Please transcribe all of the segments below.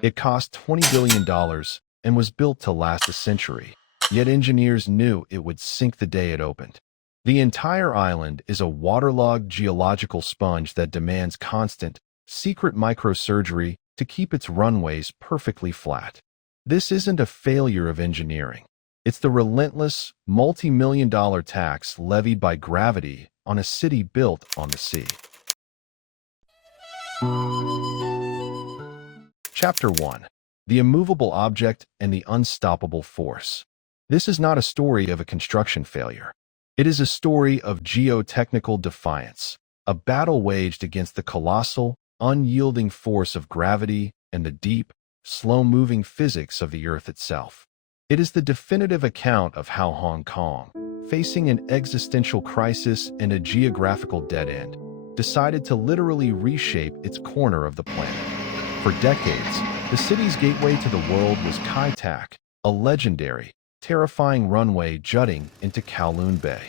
It cost $20 billion and was built to last a century, yet engineers knew it would sink the day it opened. The entire island is a waterlogged geological sponge that demands constant, secret microsurgery to keep its runways perfectly flat. This isn't a failure of engineering. It's the relentless, multi-million-dollar tax levied by gravity on a city built on the sea. Chapter 1. The Immovable Object and the Unstoppable Force. This is not a story of a construction failure. It is a story of geotechnical defiance, a battle waged against the colossal, unyielding force of gravity and the deep, slow-moving physics of the Earth itself. It is the definitive account of how Hong Kong, facing an existential crisis and a geographical dead end, decided to literally reshape its corner of the planet. For decades, the city's gateway to the world was Kai Tak, a legendary, terrifying runway jutting into Kowloon Bay.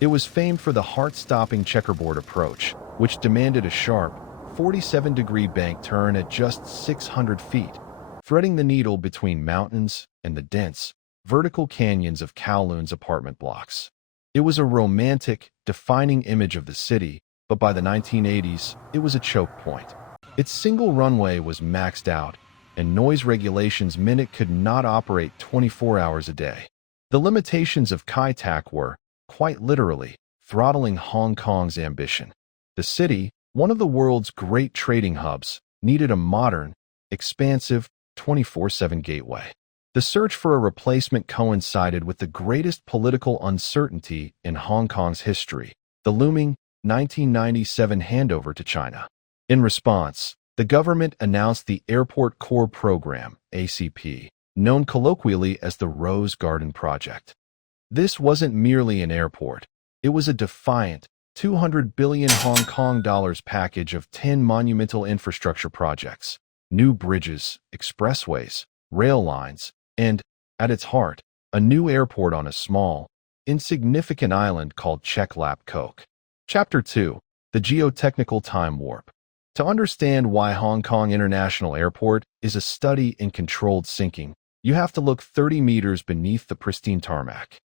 It was famed for the heart-stopping checkerboard approach, which demanded a sharp, 47-degree bank turn at just 600 feet, threading the needle between mountains and the dense, vertical canyons of Kowloon's apartment blocks. It was a romantic, defining image of the city, but by the 1980s, it was a choke point. Its single runway was maxed out, and noise regulations meant it could not operate 24 hours a day. The limitations of Kai Tak were, quite literally, throttling Hong Kong's ambition. The city, one of the world's great trading hubs, needed a modern, expansive, 24/7 gateway. The search for a replacement coincided with the greatest political uncertainty in Hong Kong's history, the looming 1997 handover to China. In response, the government announced the Airport Core Program, ACP, known colloquially as the Rose Garden Project. This wasn't merely an airport. It was a defiant, 200 billion Hong Kong dollars package of 10 monumental infrastructure projects, new bridges, expressways, rail lines, and, at its heart, a new airport on a small, insignificant island called Chek Lap Kok. Chapter 2. The Geotechnical Time Warp. To understand why Hong Kong International Airport is a study in controlled sinking, you have to look 30 meters beneath the pristine tarmac.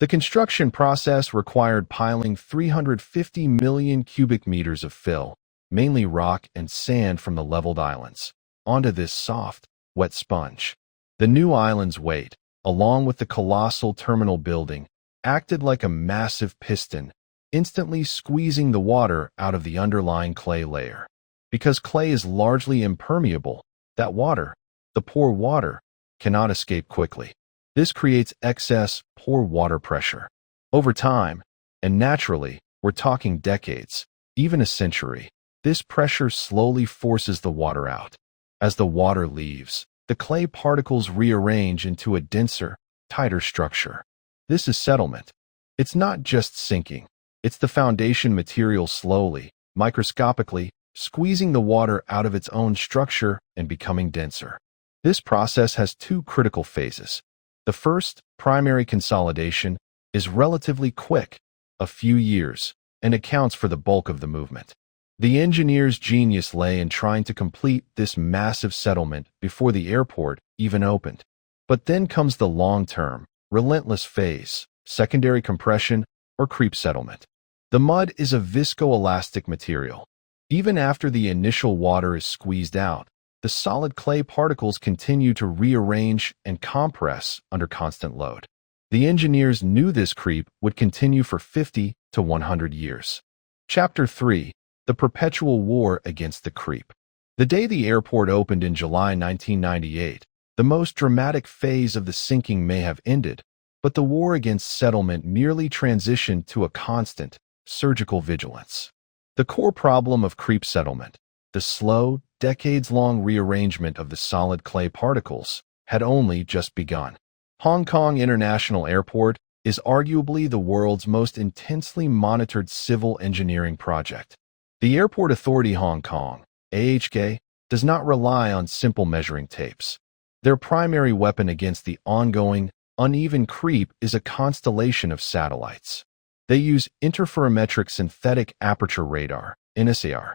The construction process required piling 350 million cubic meters of fill, mainly rock and sand from the leveled islands, onto this soft, wet sponge. The new island's weight, along with the colossal terminal building, acted like a massive piston, instantly squeezing the water out of the underlying clay layer. Because clay is largely impermeable, that water, the pore water, cannot escape quickly. This creates excess pore water pressure. Over time, and naturally, we're talking decades, even a century, this pressure slowly forces the water out. As the water leaves, the clay particles rearrange into a denser, tighter structure. This is settlement. It's not just sinking. It's the foundation material slowly, microscopically, squeezing the water out of its own structure and becoming denser. This process has two critical phases. The first, primary consolidation, is relatively quick, a few years, and accounts for the bulk of the movement. The engineer's genius lay in trying to complete this massive settlement before the airport even opened. But then comes the long-term, relentless phase, secondary compression, or creep settlement. The mud is a viscoelastic material. Even after the initial water is squeezed out, the solid clay particles continue to rearrange and compress under constant load. The engineers knew this creep would continue for 50 to 100 years. Chapter 3. The Perpetual War Against the Creep. The day the airport opened in July 1998, the most dramatic phase of the sinking may have ended, but the war against settlement merely transitioned to a constant, surgical vigilance. The core problem of creep settlement, the slow, decades-long rearrangement of the solid clay particles, had only just begun. Hong Kong International Airport is arguably the world's most intensely monitored civil engineering project. The Airport Authority Hong Kong, AHK, does not rely on simple measuring tapes. Their primary weapon against the ongoing, uneven creep is a constellation of satellites. They use interferometric synthetic aperture radar, NSAR,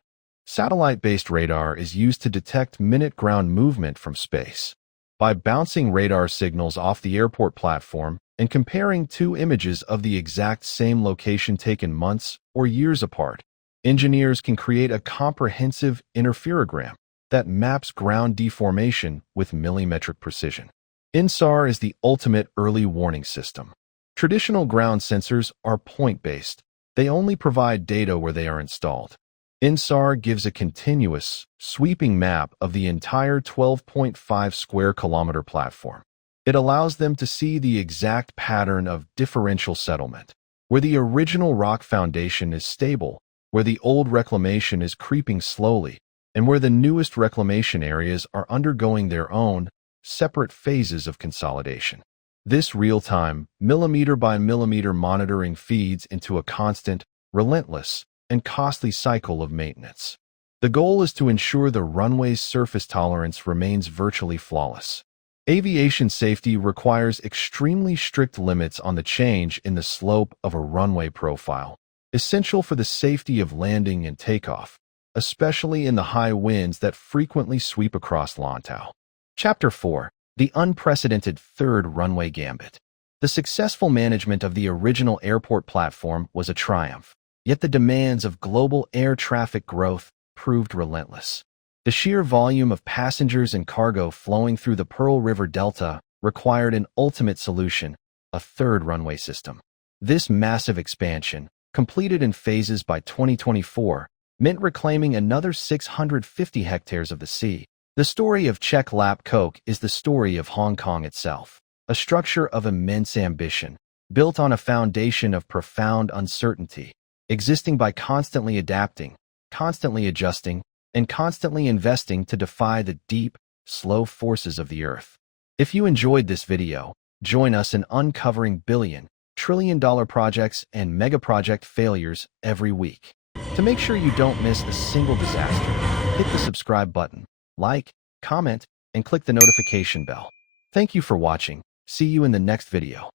Satellite-based radar is used to detect minute ground movement from space. By bouncing radar signals off the airport platform and comparing two images of the exact same location taken months or years apart, engineers can create a comprehensive interferogram that maps ground deformation with millimetric precision. INSAR is the ultimate early warning system. Traditional ground sensors are point-based. They only provide data where they are installed. INSAR gives a continuous, sweeping map of the entire 12.5 square kilometer platform. It allows them to see the exact pattern of differential settlement, where the original rock foundation is stable, where the old reclamation is creeping slowly, and where the newest reclamation areas are undergoing their own, separate phases of consolidation. This real-time, millimeter-by-millimeter monitoring feeds into a constant, relentless, and costly cycle of maintenance. The goal is to ensure the runway's surface tolerance remains virtually flawless. Aviation safety requires extremely strict limits on the change in the slope of a runway profile, essential for the safety of landing and takeoff, especially in the high winds that frequently sweep across Lantau. Chapter 4. The Unprecedented Third Runway Gambit. The successful management of the original airport platform was a triumph, yet the demands of global air traffic growth proved relentless. The sheer volume of passengers and cargo flowing through the Pearl River Delta required an ultimate solution, a third runway system. This massive expansion, completed in phases by 2024, meant reclaiming another 650 hectares of the sea. The story of Czech Lap Coke is the story of Hong Kong itself, a structure of immense ambition, built on a foundation of profound uncertainty, existing by constantly adapting, constantly adjusting, and constantly investing to defy the deep, slow forces of the Earth. If you enjoyed this video, join us in uncovering billion, trillion-dollar projects and mega-project failures every week. To make sure you don't miss a single disaster, hit the subscribe button, like, comment, and click the notification bell. Thank you for watching. See you in the next video.